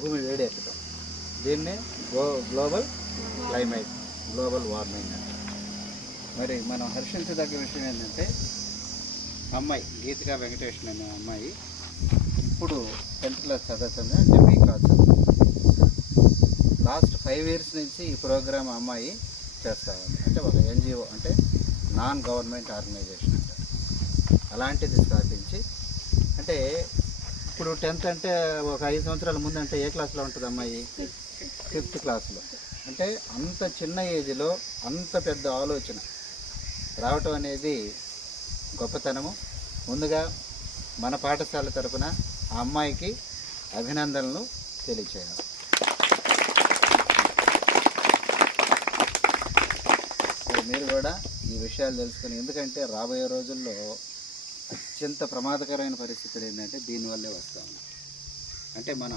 భూమి వేడి ఎక్కడం, దీన్నే గ్లోబల్ క్లైమేట్, గ్లోబల్ వార్మింగ్ అంట. మరి మనం హర్షించదగ్గ విషయం ఏంటంటే అమ్మాయి గీతికా వెంకటేశ్వర అనే అమ్మాయి ఇప్పుడు 10th క్లాస్ చదువుతుంది. అంటే మీ క్లాస్ లాస్ట్ 5 years నుంచి ఈ ప్రోగ్రామ్ అమ్మాయి చేస్తూ ఉంది. అంటే ఒక NGO, అంటే నాన్ గవర్నమెంట్ ఆర్గనైజేషన్ అంట. అలాంటిది స్థాపించి, అంటే ఇప్పుడు 10th అంటే ఒక 5 సంవత్సరాల ముందు అంటే ఏ క్లాస్లో ఉంటుంది అమ్మాయి? 5th క్లాస్లో. అంటే అంత చిన్న ఏజ్లో అంత పెద్ద ఆలోచన రావటం అనేది గొప్పతనము. ముందుగా మన పాఠశాల తరపున ఆ అమ్మాయికి అభినందనలు తెలియచేయాలి. మీరు కూడా ఈ విషయాలు తెలుసుకొని, ఎందుకంటే రాబోయే రోజుల్లో అత్యంత ప్రమాదకరమైన పరిస్థితులు ఏంటంటే దీనివల్లే వస్తూ ఉన్నాయి. అంటే మన